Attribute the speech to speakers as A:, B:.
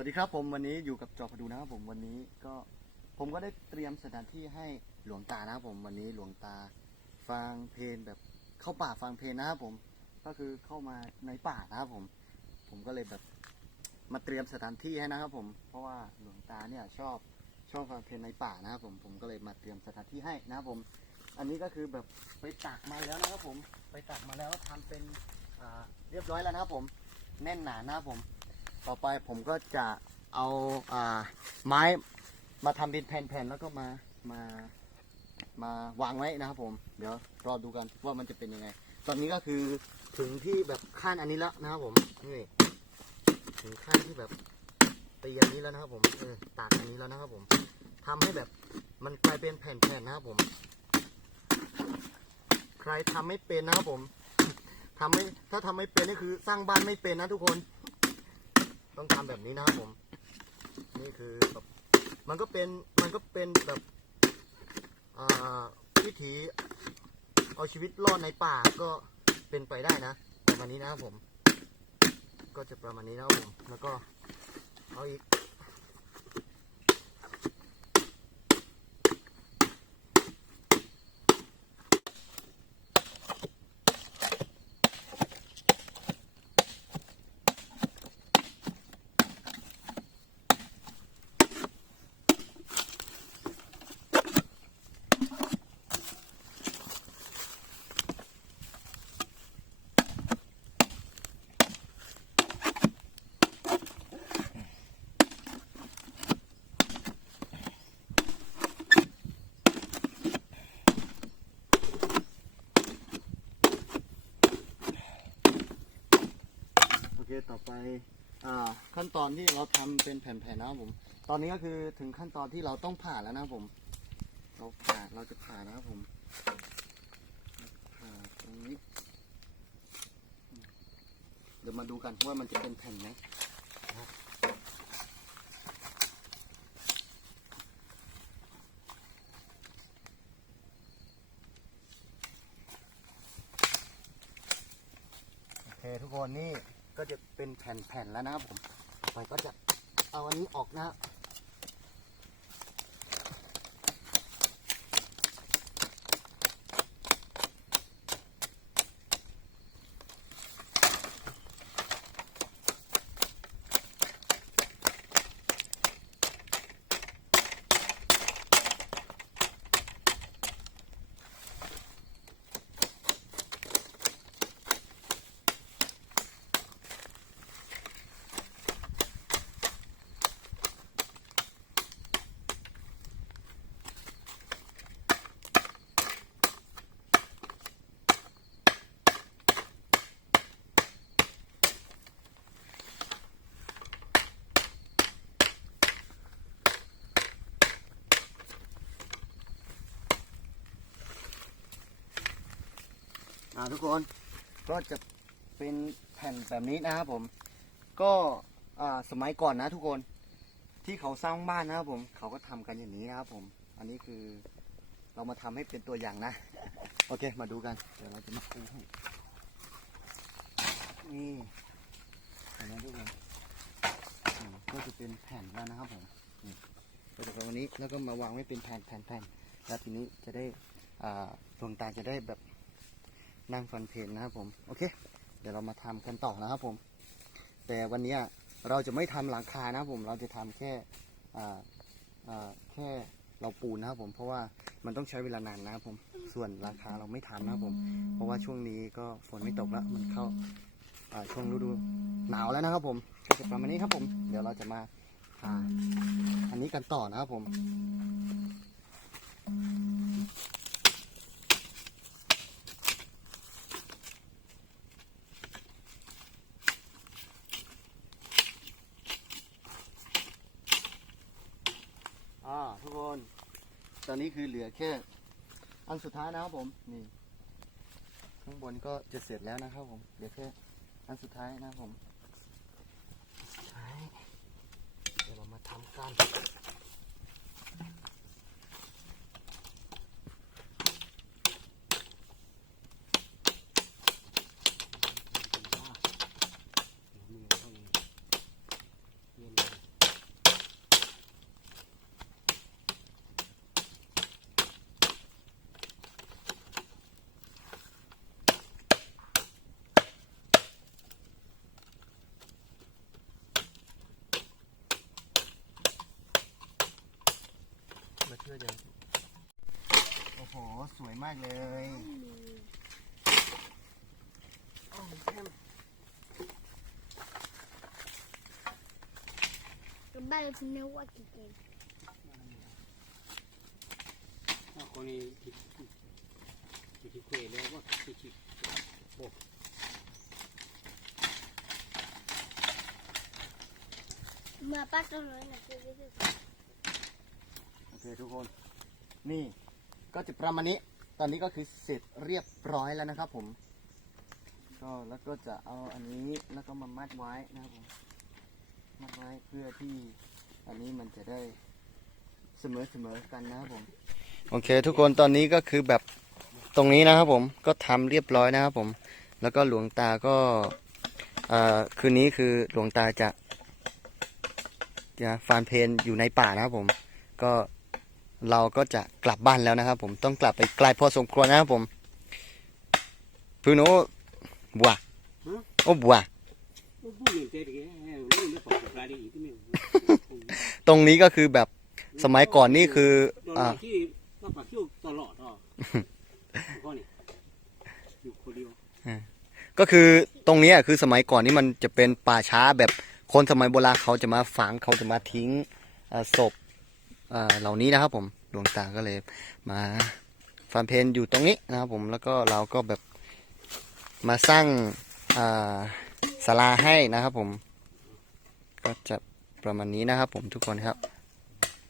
A: วัสดีครับผมวันนี้อยู่กับจอพดูนะครับผมวันนี้ก็ผมก็ได้เตรียมสถานที่ให้หลวงตานะครับผมวันนี้หลวงตาฟังเพลงแบบเข้าป่าฟังเพลงนะครับผม ก็คือเข้ามาในป่านะครับผม ผมก็เลยแบบมาเตรียมสถานที่ให้นะครับผม เพราะว่าหลวงตาเนี่ยชอบชอบฟังเพลงในป่านะครับผมผมก็เลยมาเตรียมสถานที่ให้นะครับผม อันนี้ก็คือแบบไปตักมาแล้วนะครับผม ไปตักมาแล้วทำเป็นเรียบร้อยแล้วนะครับผม แน่นหนานะครับผม ต่อไปผมก็จะเอาอ่าไม้มาทำเป็นแผ่นๆแล้วก็มามา มาวางไว้นะครับผม เดี๋ยวรอดูกันว่ามันจะเป็นยังไง ตอนนี้ก็คือถึงที่แบบขั้นอันนี้แล้วนะครับผมนี่ถึงขั้นที่แบบตีอันนี้แล้วนะครับผมเออตากอันนี้แล้วนะครับผมทำให้แบบมันกลายเป็นแผ่นๆนะครับผม ใครทำไม่เป็นนะครับผมทำไม่ถ้าทำไม่เป็นนี่คือสร้างบ้านไม่เป็นนะทุกคน ต้องทำแบบนี้นะครับผม นี่คือแบบมันก็เป็นมันก็เป็นแบบอ่าวิถีเอาชีวิตรอดในป่าก็เป็นไปได้นะประมาณนี้นะครับผม ก็จะประมาณนี้นะครับผม แล้วก็เอาอีก โอ เคต่อไปอ่าขั้นตอนที่เราทำเป็นแผ่นๆนะครับผม ตอนนี้ก็คือถึงขั้นตอนที่เราต้องผ่าแล้วนะครับผม เราผ่าเราจะผ่านะครับผม ผ่าตรงนี้ เดี๋ยวมาดูกันว่ามันจะเป็นแผ่นไหมโอเคทุกคนนี่ ก็จะเป็นแผ่นๆแล้วนะครับผมต่อไปก็จะเอาอันนี้ออกนะครับ อ่าทุกคนก็จะเป็นแผ่นแบบนี้นะครับผม ก็อ่าสมัยก่อนนะทุกคนที่เขาสร้างบ้านนะครับผมเขาก็ทำกันอย่างนี้นะครับผม อันนี้คือเรามาทำให้เป็นตัวอย่างนะ โอเคมาดูกัน เดี๋ยวเราจะมาคูให้นี่เห็นไหมทุกคนก็จะเป็นแผ่นแล้วนะครับผมก็จะเป็นวันนี้แล้วก็มาวางไว้เป็นแผ่นแผ่นแผ่นแล้วทีนี้จะได้อ่าดวงตาจะได้แบบ นั่งฟันเพลนนะครับผม โอเค เดี๋ยวเรามาทำกันต่อนะครับผม แต่วันนี้เราจะไม่ทำหลังคานะครับผม เราจะทำแค่แค่เราปูนนะครับผม เพราะว่ามันต้องใช้เวลานานนะครับผม ส่วนหลังคาเราไม่ทำนะครับผม เพราะว่าช่วงนี้ก็ฝนไม่ตกแล้ว มันเข้าอ่าช่วงฤดูหนาวแล้วนะครับผมก็จะประมาณนี้ครับผม เดี๋ยวเราจะมาทาอันนี้กันต่อนะครับผม อ่าทุกคน ตอนนี้คือเหลือแค่ อันสุดท้ายนะครับผม นี่ ข้างบนก็จะเสร็จแล้วนะครับผม เหลือแค่ อันสุดท้ายนะครับผม เดี๋ยวเรามาทำกันเดี๋ยวมือเข้าเองเยี่ยมเลย
B: พื่อจะ
A: โอ้โห สวยมากเลย
B: โอ้ยแค่
C: Kembali punya waktu kan.
B: ถ้าคนนี้ที่ที่ที่คุยแล้วว่าที่ที่
C: Bapak tuh nak gitu.
A: โอเค ทุกคน นี่ก็จะประมาณนี้ ตอนนี้ก็คือเสร็จเรียบร้อยแล้วนะครับผม ก็แล้วก็จะเอาอันนี้แล้วก็มามัดไว้นะครับผม มัดไว้เพื่อที่อันนี้มันจะได้เสมอเสมอกันนะครับผม โอเค ทุกคนตอนนี้ก็คือแบบตรงนี้นะครับผม ก็ทำเรียบร้อยนะครับผม แล้วก็หลวงตาก็คืนนี้คือหลวงตาจะจะฟานเพลนอยู่ในป่านะครับผม ก็ เราก็จะกลับบ้านแล้วนะครับ ผมต้องกลับไปไกลพอสมควรนะครับผมพื้นโอ้บัวโอ้บัว
B: ผู้หญิงเจ๊ดิเรื่องนี้ผมปลาดีอีกที่นี่
A: ตรงนี้ก็คือแบบสมัยก่อนนี่คือ
B: โดน
A: อ่า
B: ที่ต้องปากคิ้วตลอดอะพ่อนี่อยู่คนเดียว
A: ก็คือตรงเนี้ยคือสมัยก่อนนี่มันจะเป็นป่าช้าแบบคนสมัยโบราณเขาจะมาฝังเขาจะมาทิ้งเอ่อศพ เหล่านี้นะครับผมดวงตาก็เลยมาฟันเพนอยู่ตรงนี้นะครับผมแล้วก็เราก็แบบมาสร้างอ่าศาลาให้นะครับผม ก็จะประมาณนี้นะครับผมทุกคนครับ